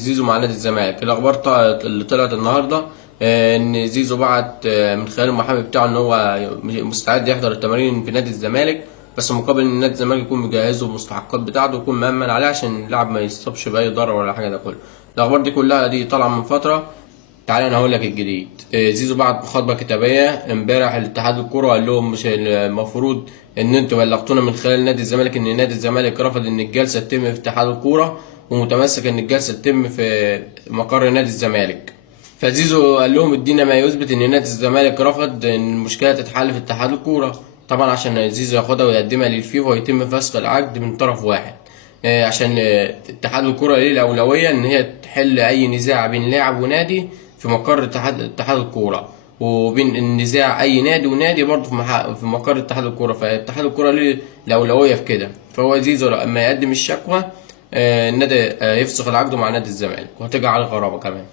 زيزو مع نادي الزمالك. الاخبار اللي طلعت النهارده ان زيزو بعت من خلال المحامي بتاعه ان هو مستعد يحضر التمارين في نادي الزمالك، بس مقابل ان نادي الزمالك يكون مجهزه بالمستحقات بتاعته ويكون مأمن عليه عشان اللاعب ما يصابش باي ضرر ولا حاجه. ده كله الاخبار دي كلها دي طالعه من فتره. تعالى انا هقول لك الجديد. زيزو بعت خطبه كتابيه امبارح لاتحاد الكوره وقال لهم مش المفروض ان انتوا بلغتونا من خلال نادي الزمالك ان نادي الزمالك رفض ان الجلسه تتم في اتحاد الكوره ومتمسك ان الجلسه تتم في مقر نادي الزمالك. فزيزو قال لهم ادينا ما يثبت ان نادي الزمالك رفض ان المشكله تتحل في اتحاد الكوره، طبعا عشان زيزو ياخدها ويقدمها للفيفا ويتم فسخ العقد من طرف واحد. عشان اتحاد الكوره ليه الاولويه ان هي تحل اي نزاع بين لاعب ونادي في مقر اتحاد الكوره، وبين النزاع اي نادي ونادي برضه في مقر اتحاد الكوره. فاتحاد الكوره ليه الاولويه في كده. فهو زيزو لما يقدم الشكوى النادي يفسخ العقد مع نادي الزمالك وهترجع عليه غرامه كمان.